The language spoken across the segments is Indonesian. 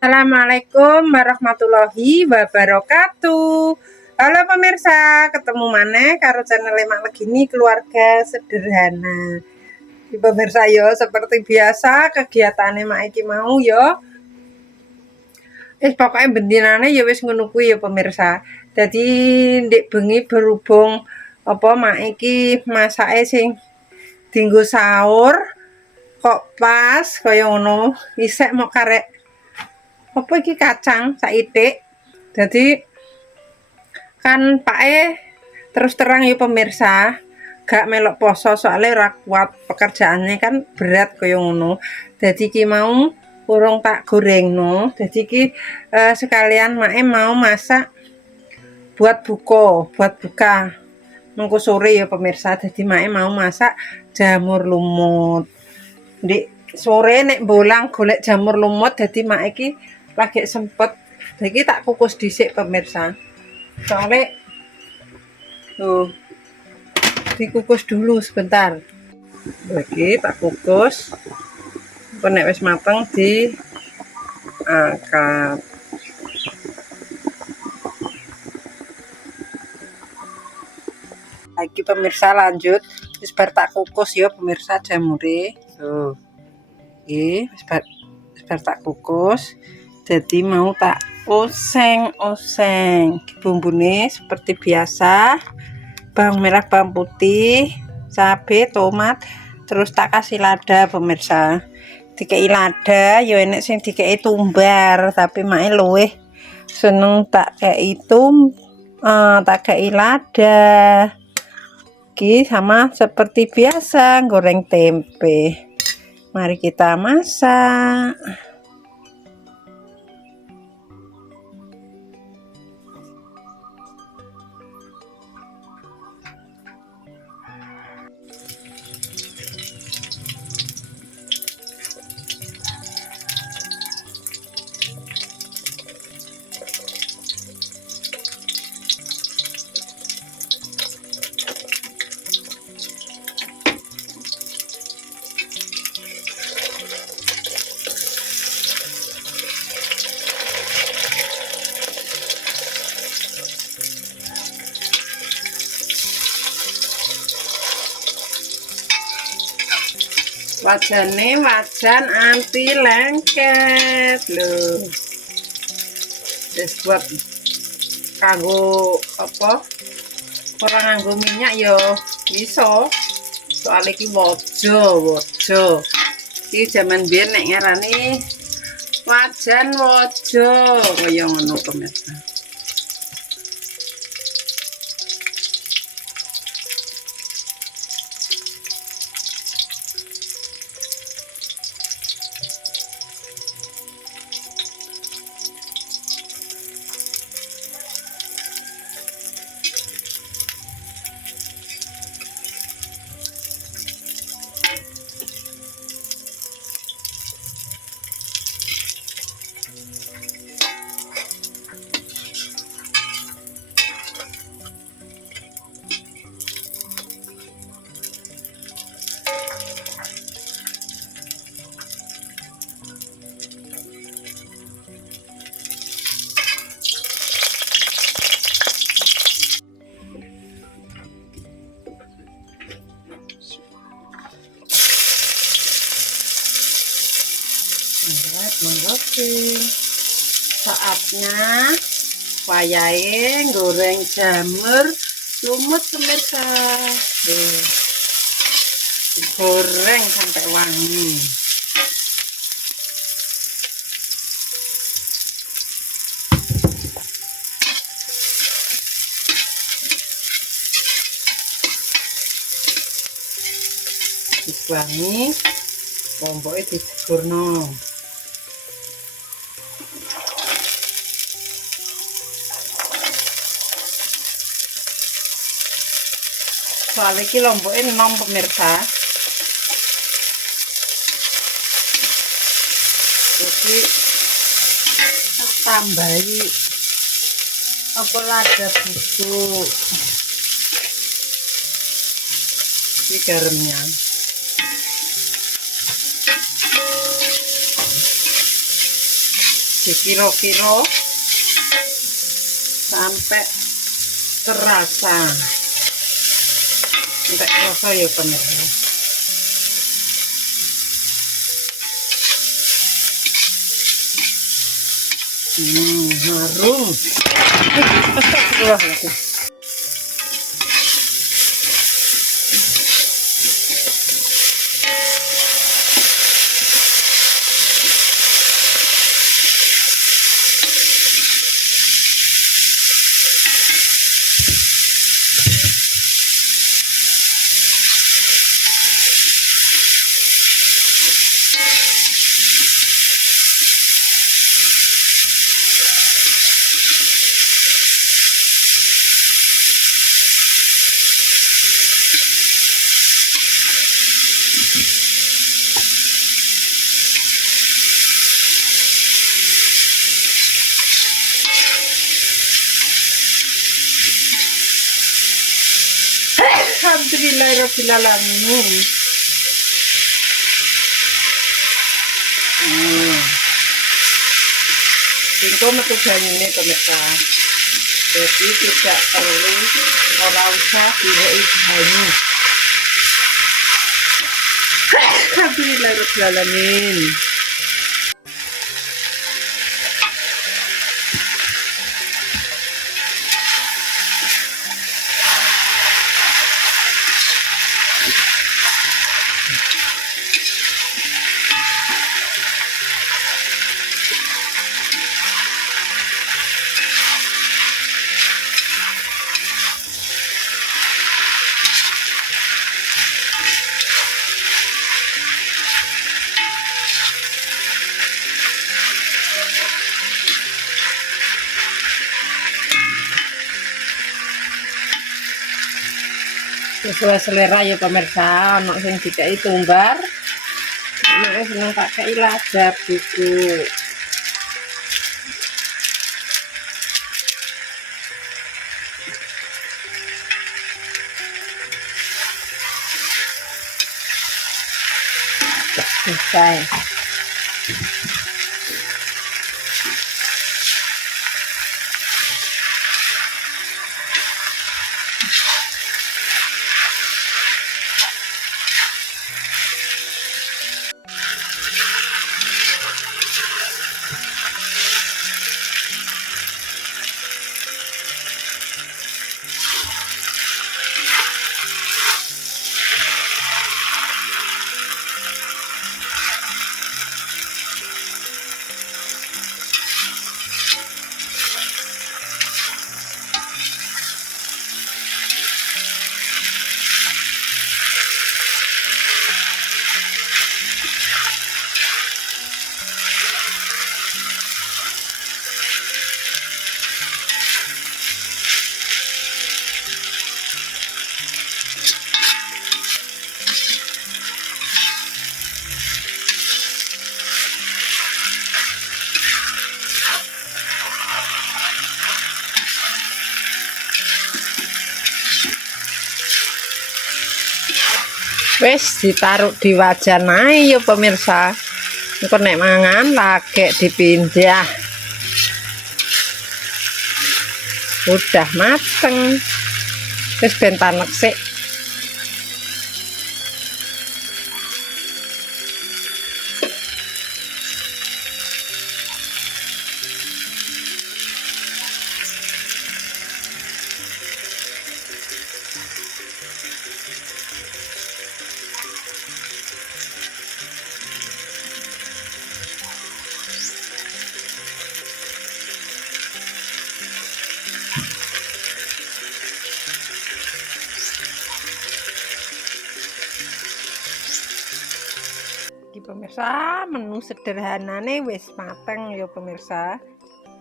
Assalamualaikum warahmatullahi wabarakatuh. Halo pemirsa, ketemu maneh karo channel Mak Legini Keluarga Sederhana. Di pemirsa yo seperti biasa kegiatannya mak iki mau yo. Pokoknya bendinane ya wis ngono kuwi ya pemirsa. Jadi ndek bengi berhubung apa mak iki masake sing dienggo sahur kok pas kaya ngono isek mau karek apa iki kacang saitik. Jadi kan terus terang ya pemirsa gak melok poso soalnya ora kuat pekerjaannya kan berat kaya ngono. Jadi ki mau urung tak gorengno. Jadi ki sekalian mae mau masak buat buka mengko sore ya pemirsa. Jadi mae mau masak jamur lumut. Di sore nek bolang golek jamur lumut jadi mak iki lagi sempet jadi tak kukus dhisik pemirsa soalnya tuh dikukus dulu sebentar lagi tak kukus nek wis mateng diangkat. Lagi pemirsa lanjut wis bar tak kukus ya pemirsa jamure tuh wis bar tak kukus. Jadi mau tak oseng-oseng bumbune seperti biasa, bawang merah, bawang putih, cabai, tomat, terus tak kasih lada pemirsa. Dikei lada ya enek sing dikei tumbar tapi mae luweh seneng tak kei tak kei lada iki sama seperti biasa goreng tempe. Mari kita masak. Wajane wajan anti lengket lho. Wis buat kanggo apa? Ora nganggo minyak ya iso. Soale iki waja. Iki jaman biyen nek ngarani wajan waja kaya ngono pemirsa. Oke, saatnya wayahe goreng jamur lumut pemirsa. Goreng sampai wangi. Wangi, lomboknya digorno. Soalnya iki lomboknya enom pemirsa. Jadi tambahi apa lada bubuk. Ini garamnya. dikira-kira sampai terasa, sampai terasa ya pemirsa. Harum. Astagfirullahaladzim. Alhamdulillahirrahmanirrahim. Tingko metu banyune pemirsa. Jadi tidak perlu ora usah diweki banyu. Alhamdulillahirrahmanirrahim. Sesuai selera ya pemirsa, ono sing dikai tumbar, ono seneng pakai lada buku. Selesai. Wes ditaruh di wajan ae ya pemirsa. Engko nek mangan lagi dipindah. Udah mateng. Wis ben tanek sik. Iki pemirsa, menu sederhanane wis mateng ya pemirsa.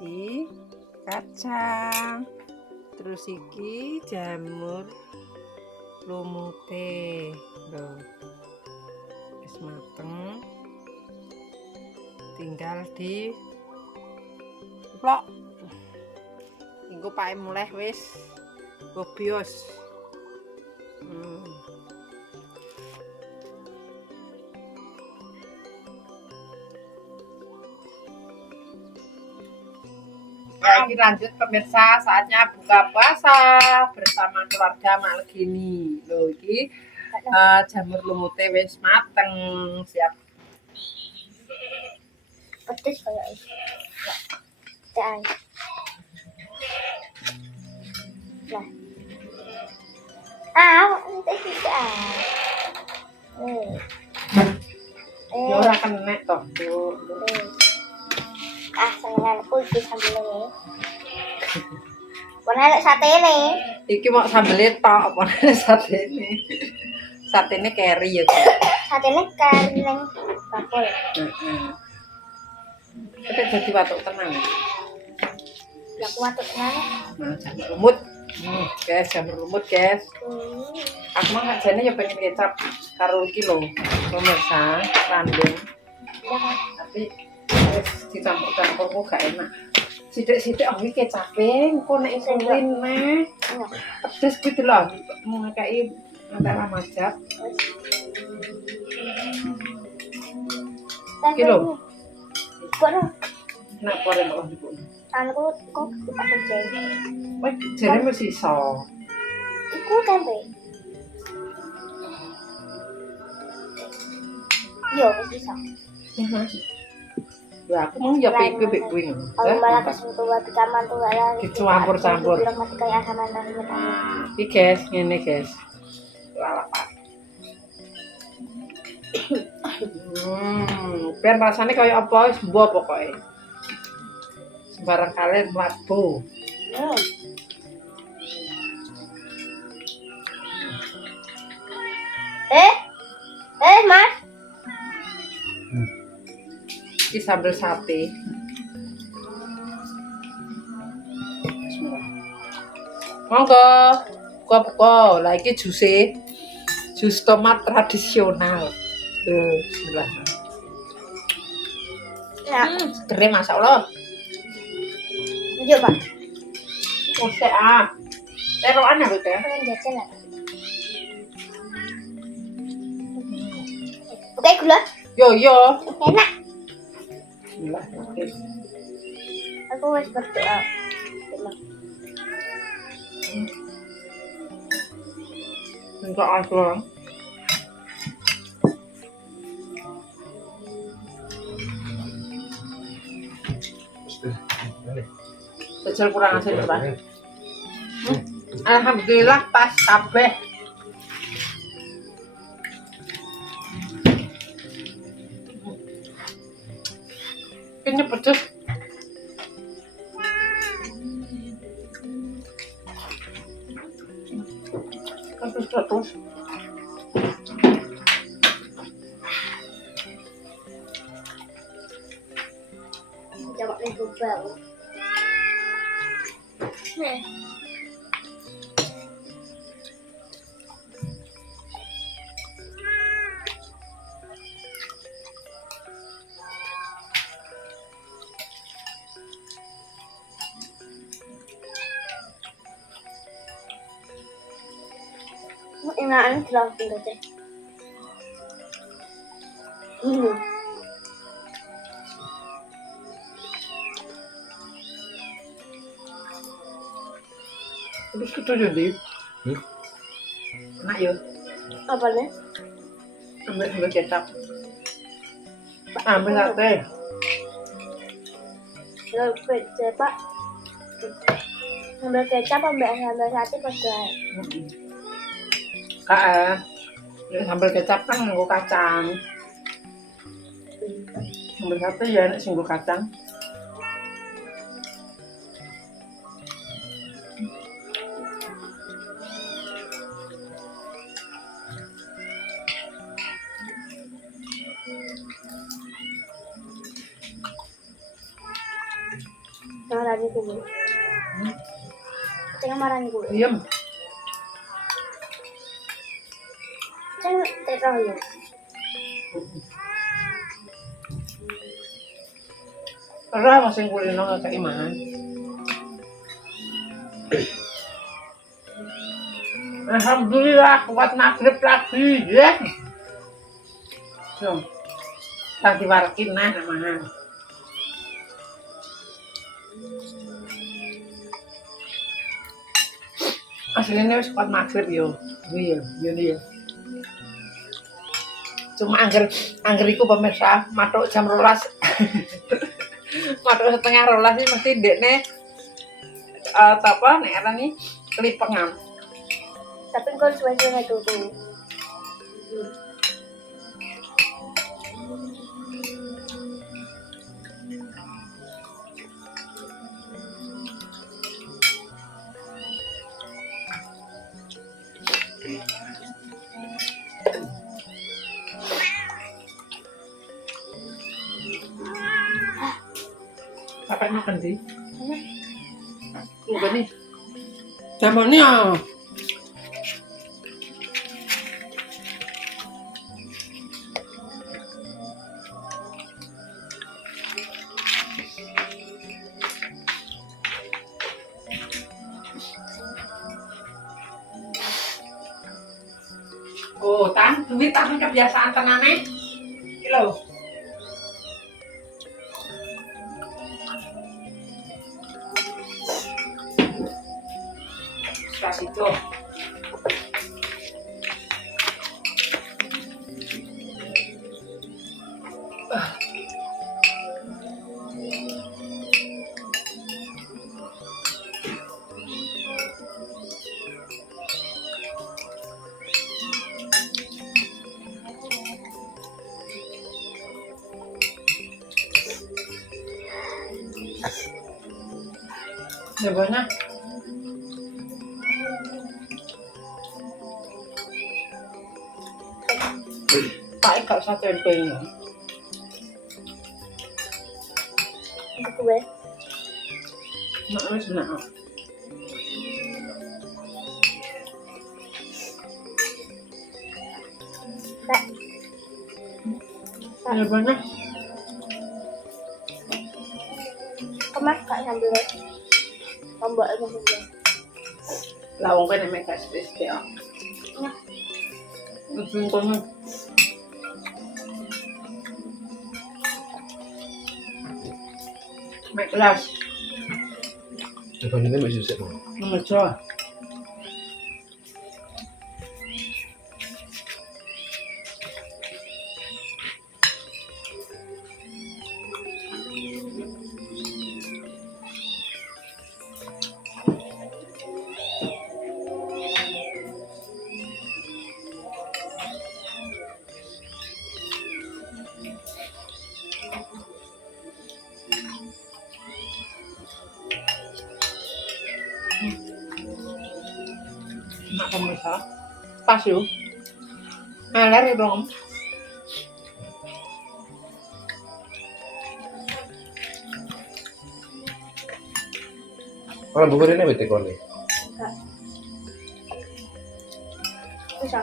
Iki kacang. Terus iki jamur lumute. Loh. Wis mateng. Tinggal di plok. Engko pae mulih wis bobios. Ya, ini lanjut pemirsa, saatnya buka puasa bersama keluarga Malgini. Loh, ini jamur lumutnya wis mateng, siap. Pedes kayak itu. Dan. Nah. Nanti kita. Ya ora kenek toh, Bu. Senenganku iki sambelnya. Warna satene. Iki mau sambelnya tok, apa satene. Satene keri ya. Satene kari nang bakul. Tapi jadi watuk tenang. Ya kuat tenan. Nah, jamur lumut. Guys, jamur lumut, guys. Aku mah ngajane ya pengen kecap karo iki lho. Pemirsa, random. Ya kan. Tapi wis dicampur-campur kok gak enak. Sithik-sithik iki kecape, engko nek insulin meh. Pedes gitu lho. Mau ngekei antara majak. Iki lho. Kono. Nak koreng kok ibu. Anku kok kita kerjain. Wah, jare mesti iso. Iku tempe. Yo, mesti iso. Ya aku mau ya pipi kuwi. Kalau malah kesentuh di kamar tuh lah. Dicampur-campur. Bilang mati kayak sama nang ngene. Iki guys, ngene guys. Lalapan. Ben rasanya kayak apa wis mbok pokoke. Sembarang kalian mlaku. Mas. Iki sambal sate. Monggo, buka-buka. Lah iki jus tomat tradisional. Bismillah. Ya. Keren masyaallah. Coba. Osek teroan aku teh. Pengen jajan lah. Oke, gula. Yo. Enak. Bismillah. Oke. Aku wis berdoa. Enggak asal. Jajal kurang asin berapa? Alhamdulillah pas kabeh. Ini pedes. Terus. Coba nih gubal. Enakan langsung aja. Terus kita jadi. Enak ya. Apa nih? Ambil kecap. Ambil sate. Lalu kecap. Ambil kecap, ambil sate pada. Sambal kecap kan nganggo kacang. Sambal sate ya enak sing nggo kacang. Marani gue. Tengah marani gue. Diam. Tengah ya. Ora masing kulino ngakak iman. Alhamdulillah kuat maghrib lagi ya. So. Tadi warkin nah namanya. Aslinya wis kuat maghrib yo. Iya, yo. Cuma angger iku pemirsa matuk jam 12. Matuk setengah 12 sih mesti ndekne apa nek arane kelipengan. Tapi kau suwe-suwe turu. Sampai makan di. Bukan nih. Jamannya. Oh, duit kebiasaan tenane. Iki lho. Kasih tuh. Ya banyak. Pak gak usah tempenya. Itu gue. Mak wis enak. Kak. Ya banyak. Kemas kak sambil tombol sambil. Lah wong kene mek gak spesial. Nah, Lebih kono. Mek kelas. Depan ini masih susah. Nomor 2. Mak pemirsa. Pas yuk. Meler ya dong. Kalau buku ini betul kali. enggak. Bisa.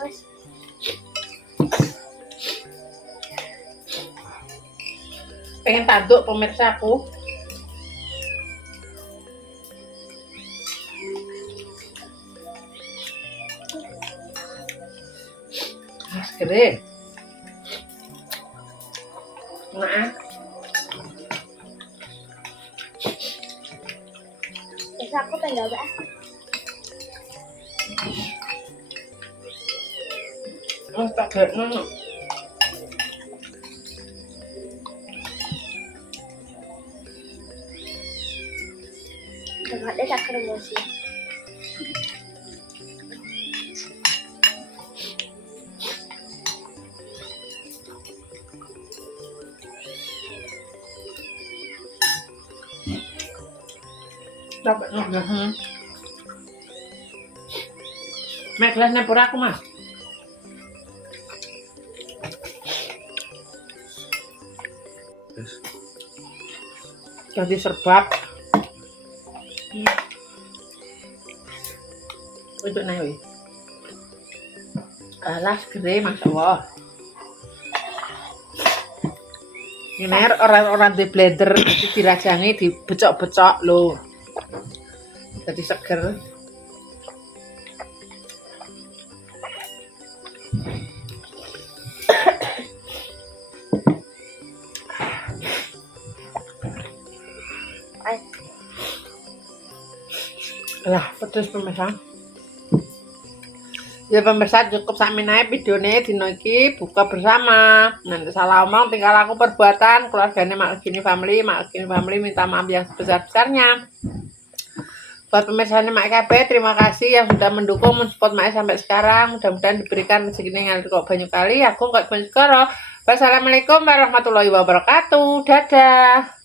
Mas, Pengen tanduk pemirsa aku. Mas keren. Nah, bisa aku pengen gak? mas tak gak ngono. Dengar deh tak emosi. Dapat nggak? Mek kelas nepor aku mas. Jadi serbab. Untuk naik. Alah, gede mas Allah. Ini orang-orang di blender dirajangi dibecok-becok loh. Jadi seger. Ay, Lah, pedes pemirsa. Ya pemirsa cukup sakmenae videone dino iki buka bersama. Nanti salah omong tinggal aku perbuatan keluarganya Mak Gini Family. Mak Gini Family minta maaf yang sebesar-besarnya. Buat pemirsanya Mak KB, terima kasih yang sudah mendukung mensupport Mak sampai sekarang. Mudah-mudahan diberikan rezeki ngalir kok banyak kali. Aku nggak banyak. Wassalamualaikum warahmatullahi wabarakatuh. Dadah.